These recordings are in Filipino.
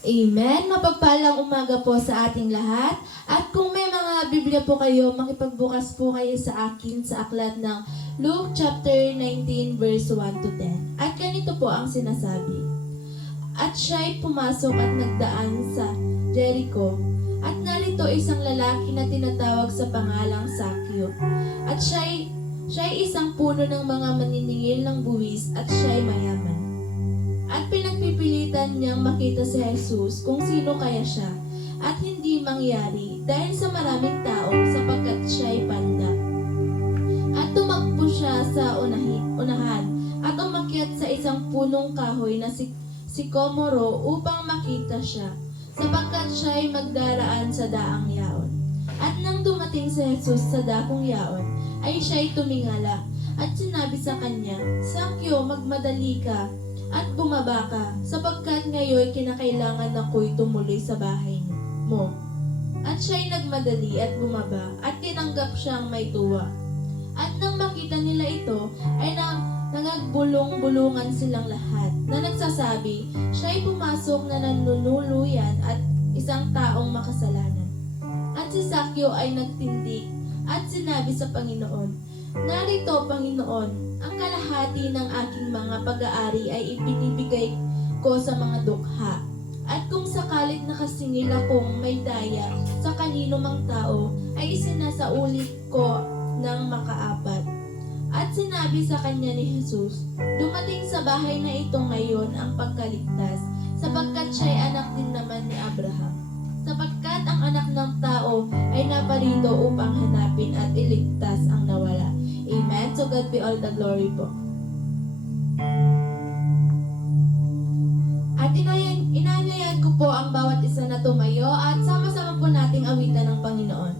Amen. Mapagpalang umaga po sa ating lahat. At kung may mga Biblia po kayo, makipagbukas po kayo sa akin sa aklat ng Luke chapter 19 verse 1 to 10. At ganito po ang sinasabi. At siya'y pumasok at nagdaan sa Jericho. At narito isang lalaki na tinatawag sa pangalang Sakyo. At siya'y isang puno ng mga maniningil ng buwis at siya'y mayaman. At pinagpipilitan niyang makita si Jesus kung sino kaya siya at hindi mangyari dahil sa maraming tao sapagkat siya'y pandak. At tumakbo siya sa unahan at umakyat sa isang punong kahoy na sikomoro upang makita siya sapagkat siya'y magdaraan sa daang yaon. At nang dumating si Jesus sa dakong yaon ay siya'y tumingala at sinabi sa kanya, Sakyo, magmadali ka at bumaba ka, sapagkat ngayon kinakailangan ako'y tumuloy sa bahay mo. At siya'y nagmadali at bumaba, at tinanggap siyang may tuwa. At nang makita nila ito, ay nangagbulong-bulungan silang lahat, na nagsasabi, siya'y pumasok na nanunuluyan at isang taong makasalanan. At si Sakyo ay nagtindig, at sinabi sa Panginoon, Narito, Panginoon, ang kalahati ng aking mga pag-aari ay ibinibigay ko sa mga dukha. At kung sakalit nakasingil akong may daya sa kanino mang tao, ay isinasaulit ko ng makaapat. At sinabi sa kanya ni Jesus, dumating sa bahay na ito ngayon ang pagkaligtas, sapagkat siya'y anak din naman ni Abraham. Sapagkat ang anak ng tao ay naparito upang hanapin at iligtas ang nawala. Amen. So God be all the glory po. At inanyayan ko po ang bawat isa na tumayo at sama-sama po nating awitan ng Panginoon.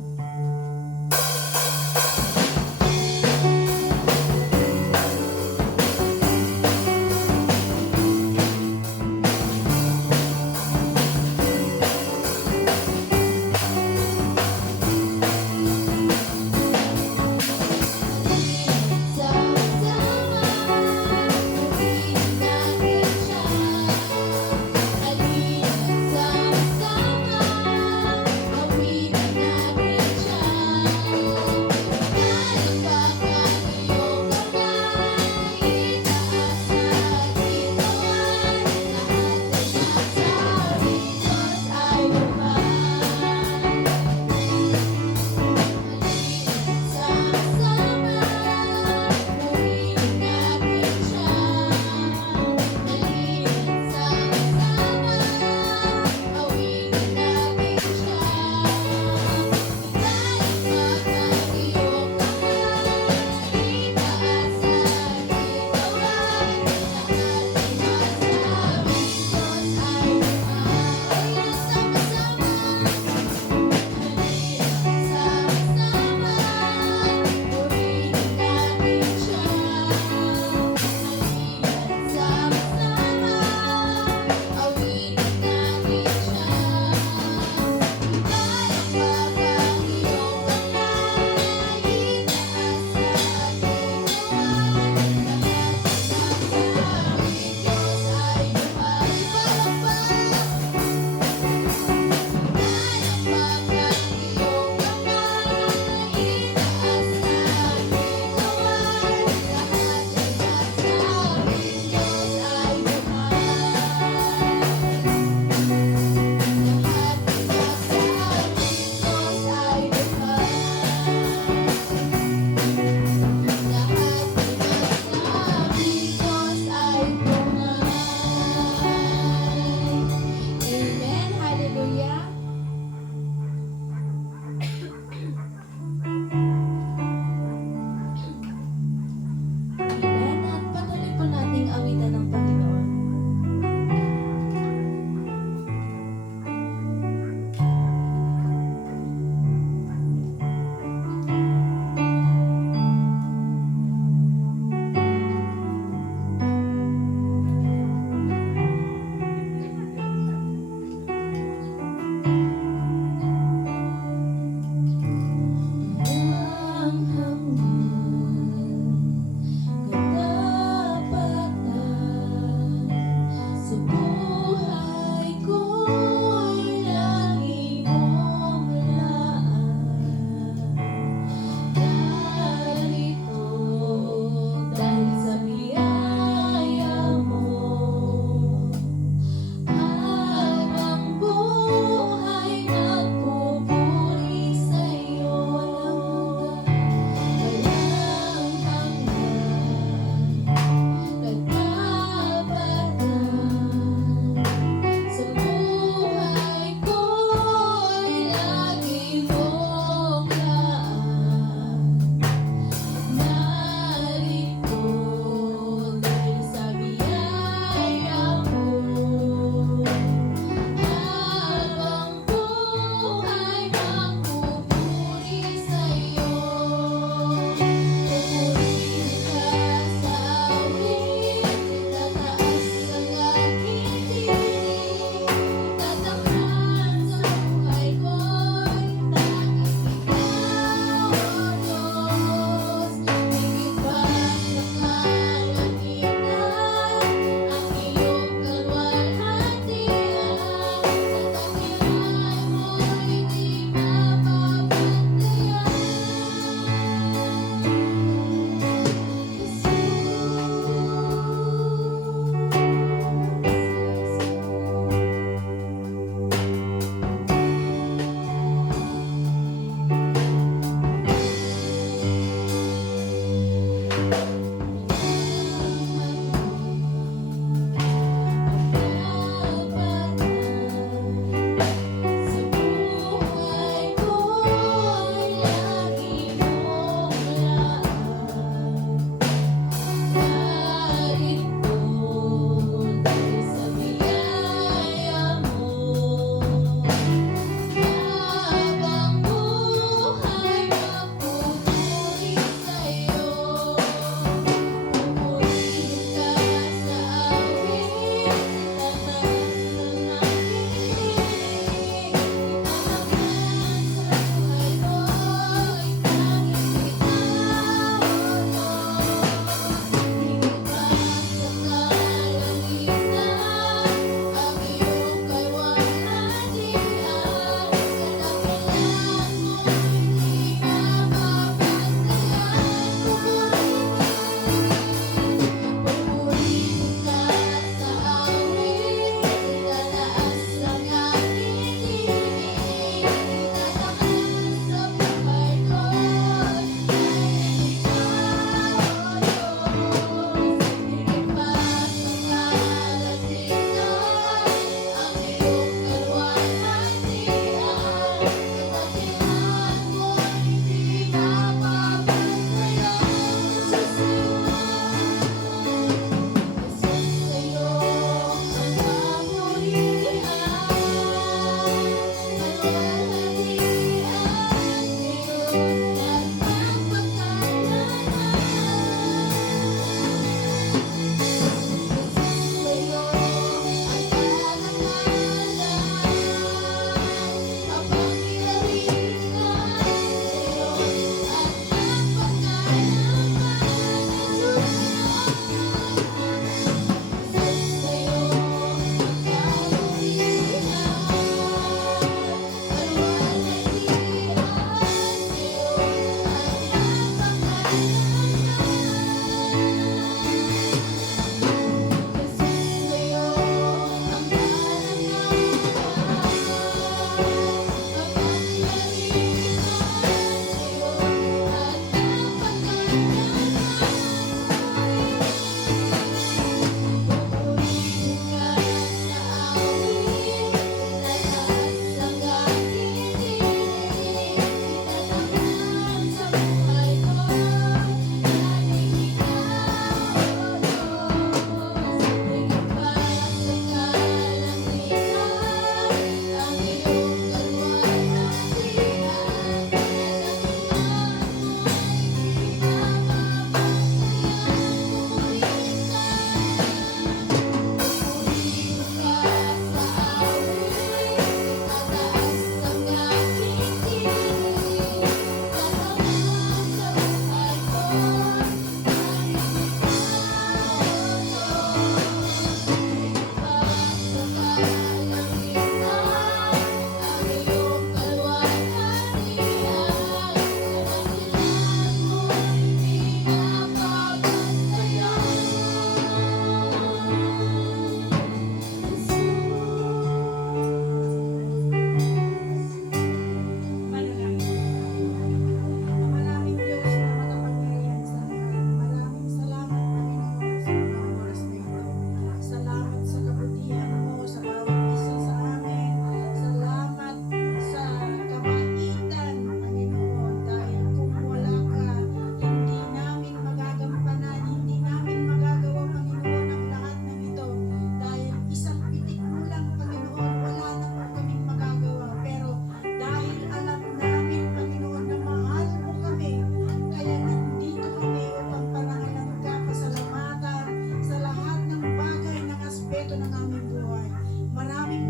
ito ng aming buhay. Maraming